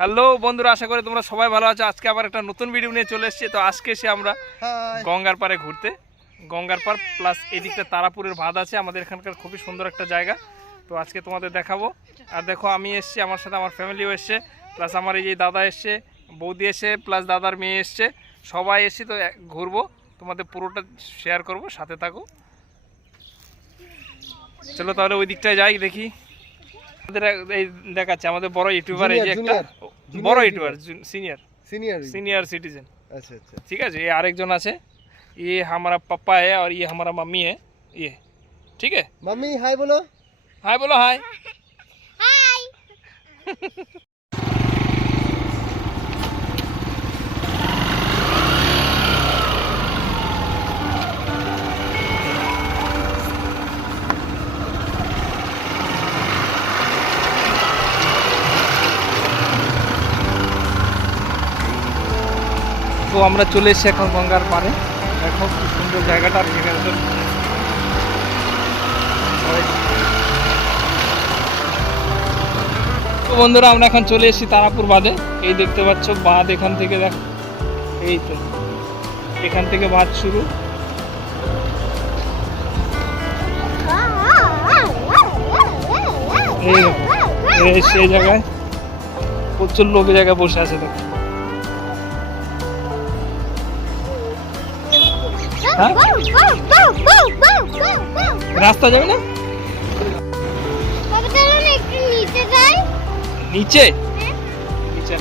Hello বন্ধুরা, আশা করি তোমরা সবাই ভালো আছো। আজকে আবার একটা নতুন ভিডিও নিয়ে চলে এসেছি। তো আজকে এসে আমরা গঙ্গার পাড়ে ঘুরতে, গঙ্গার পাড় প্লাস এদিকটা তারাপুরের বাঁধ আছে। আমাদের এখানকার খুবই সুন্দর একটা জায়গা। তো আজকে তোমাদের দেখাবো। আর দেখো, আমি এসেছি, আমার সাথে আমার ফ্যামিলিও এসছে, প্লাস আমার এই যে দাদা এসছে, বৌদি এসে, প্লাস দাদার মেয়ে এসছে, সবাই এসেছি। তো ঘুরবো, তোমাদের পুরোটা শেয়ার করব, সাথে থাকো। চলো তাহলে ওই দিকটায় যাই, দেখি। এই দেখাচ্ছে আমাদের বড় ইউটিউবার, এই যে একটা বড় ইউটিউবার, सीनियर सिटीजन। अच्छा अच्छा, ठीक है। ये आरेकजन আছে, ये हमारा पापा है और ये हमारा मम्मी है। ये ठीक है। मम्मी हाय बोलो, हाय बोलो, हाय हाय। তো আমরা চলে এসেছি এখন গঙ্গার পাড়ে। দেখো কি সুন্দর জায়গাটা। তো বন্ধুরা, আমরা এখন চলে এসেছি তারাপুর বাঁধে। এই দেখতে পাচ্ছ বাঁধ, এখান থেকে দেখো, এই তো এখান থেকে বাঁধ শুরু। এই দেখো, এই সেই জায়গায় প্রচুর লোক জায়গায় বসে আছে। দেখো, রাস্তা যাবে না, নিচে নিচে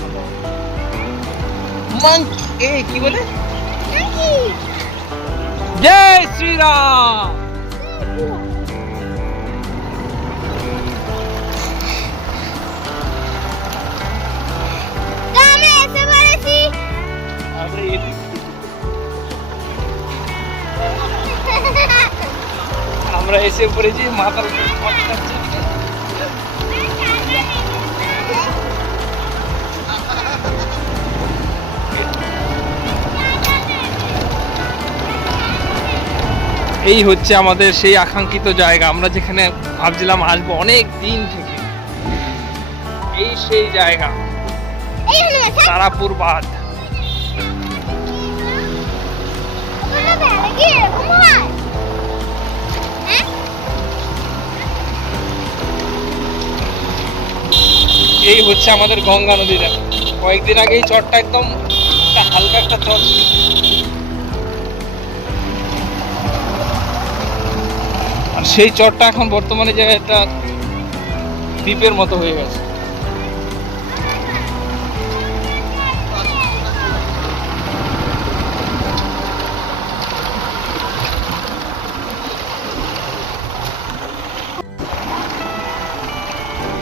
কি বলে, জয় শ্রীরাম। আমরা এসে পড়েছি মাথার এই হচ্ছে আমাদের সেই আকাঙ্ক্ষিত জায়গা, আমরা যেখানে ভাবছিলাম আসবো অনেক দিন থেকে। এই সেই জায়গা, তারাপুর বাঁধ। এই হচ্ছে আমাদের গঙ্গা নদী। দেখো, কয়েকদিন আগে এই চরটা একদম হালকা একটা চর ছিল। আর সেই চরটা এখন বর্তমানে যে একটা দ্বীপের মতো হয়ে গেছে।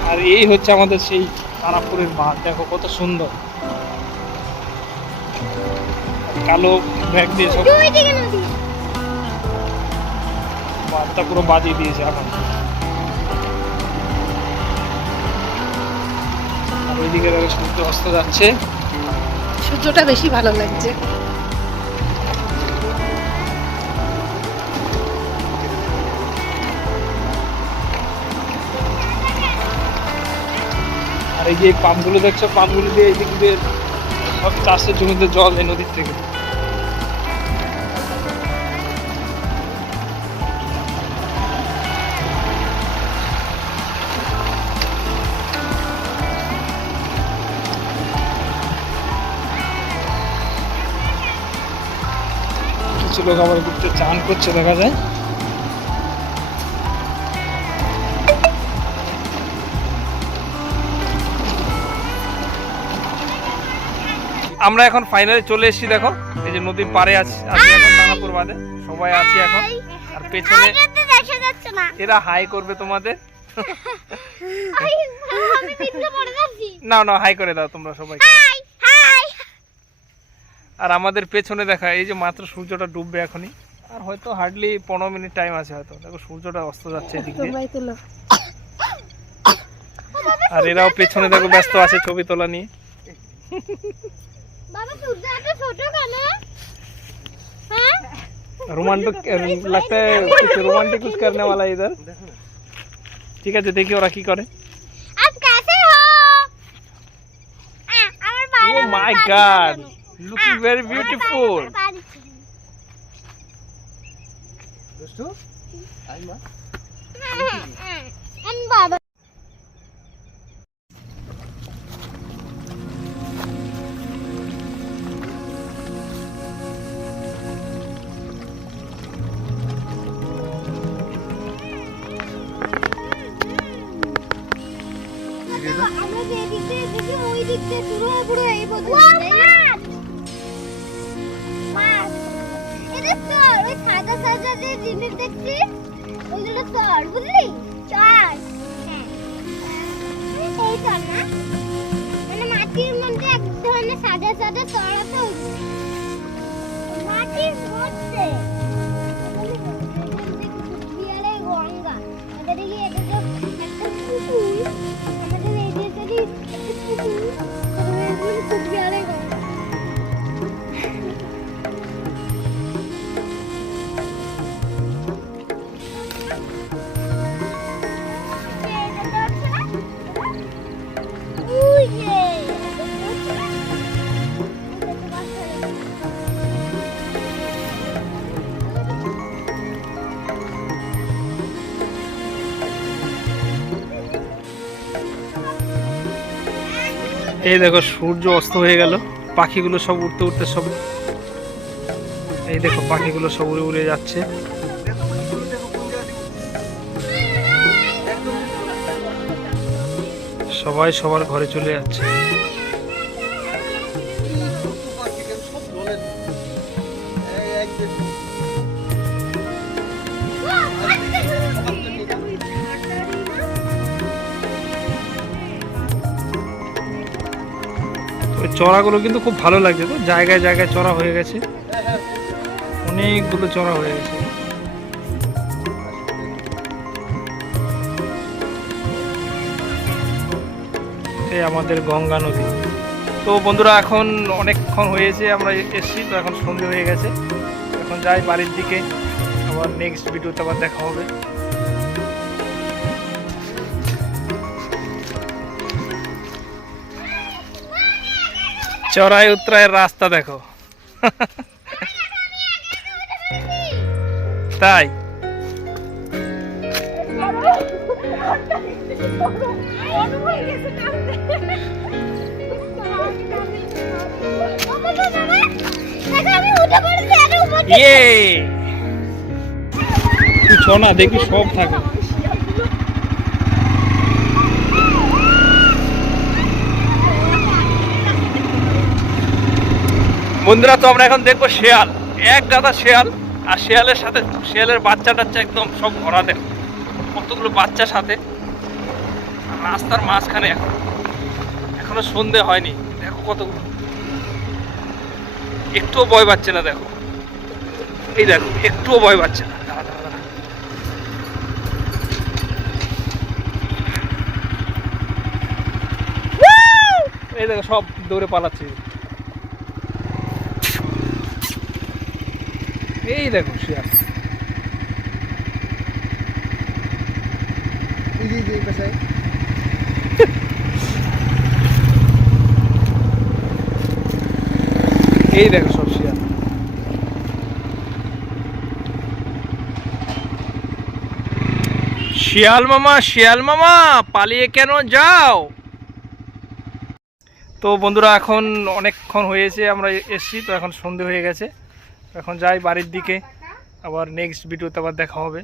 আর এই হচ্ছে আমাদের সেই তারাপুরের বাঁধ। দেখো কত সুন্দর, কালো ব্যাগ দিয়ে সব বাঁধটা পুরো বাজিয়ে দিয়েছে এখন। আর ওইদিকে সূর্য অস্ত যাচ্ছে, সূর্যটা বেশি ভালো লাগছে। আর এই যে পাম্পগুলো দেখছো, পাম্পগুলো দিয়ে এই দিক দিয়ে সব চাষের জমিতে জল এই নদীর থেকে। কিছু লোক আবার ঘুরতে চান করছে, দেখা যায়। আমরা এখন ফাইনালি চলে এসেছি। দেখো, এই যে নদীর পাড়ে আছি এখন তারাপুর বাঁধে, সবাই আছি এখন। আর পেছনে এরা হাই করবে তোমাদের। না না, হাই করে দাও তোমরা সবাই। আর আমাদের পেছনে দেখা, এই যে মাত্র সূর্যটা ডুববে এখনই, আর হয়তো হার্ডলি 15 মিনিট টাইম আছে হয়তো। দেখো সূর্যটা অস্ত যাচ্ছে এদিক দিয়ে। আর এরাও পেছনে দেখো ব্যস্ত আছে ছবি তোলা নিয়ে। रोमांटिक लगता है, कुछ रोमांटिक कुछ करने वाला है इधर। ठीक है, देखिए और की करे। आप कैसे हो? মাই গড, লুকিং ভেরি বিউটিফুল। বাবা আমরা যে দিক দিয়ে দেখি ওই দিক দিয়ে পুরো এই পর্যন্ত মাছ এটা চর ওই সাদা সাদা যে জিনিস দেখছি ওইগুলো চর বুঝলি চর হ্যাঁ এই চর না মানে মাটির মধ্যে এক ধরনের সাদা সাদা চর আছে মাটির মধ্যে বিয়ালে গঙ্গা আমাদের এই এটা তো একটা পুকুর আমাদের এই দেশে পুকুর বিয়ালে গঙ্গা এই দেখো সূর্য অস্ত হয়ে গেল, পাখিগুলো সব উড়তে উড়তে সব, এই দেখো পাখিগুলো সব উড়ে উড়ে যাচ্ছে। সবাই সবার ঘরে চলে যাচ্ছে। চড়াগুলো কিন্তু খুব ভালো লাগছে, তো জায়গায় জায়গায় চড়া হয়ে গেছে, অনেকগুলো চড়া হয়ে গেছে। এই আমাদের গঙ্গা নদী। তো বন্ধুরা এখন অনেকক্ষণ হয়েছে আমরা এসেছি, তো এখন সন্ধে হয়ে গেছে, এখন যাই বাড়ির দিকে, আবার নেক্সট ভিডিওতে আবার দেখা হবে। চড়াই উত্তরায়ের রাস্তা দেখো। তাই ইয়ে তুই ছ না, দেখবি সব থাকে। বন্ধুরা তো আমরা এখন দেখবো শেয়াল, এক গাদা শেয়াল, আর শেয়ালের সাথে শেয়ালের বাচ্চা টাচ্চা একদম সব ভরা, দেখো কতগুলো বাচ্চা সাথে। রাস্তার মাঝখানে এখনো সন্ধে হয়নি, দেখো কতগুলো, একটুও ভয় পাচ্ছে না, দেখো এই দেখো একটুও ভয় পাচ্ছে না। এই দেখো সব দৌড়ে পালাচ্ছে। এই দেখো শিয়াল, এই দেখো সব শিয়াল। শিয়াল মামা পালিয়ে কেন যাও? তো বন্ধুরা এখন অনেকক্ষণ হয়েছে আমরা এসেছি, তো এখন সন্ধে হয়ে গেছে, এখন যাই বাড়ির দিকে, আবার নেক্সট ভিডিওতে আবার দেখা হবে।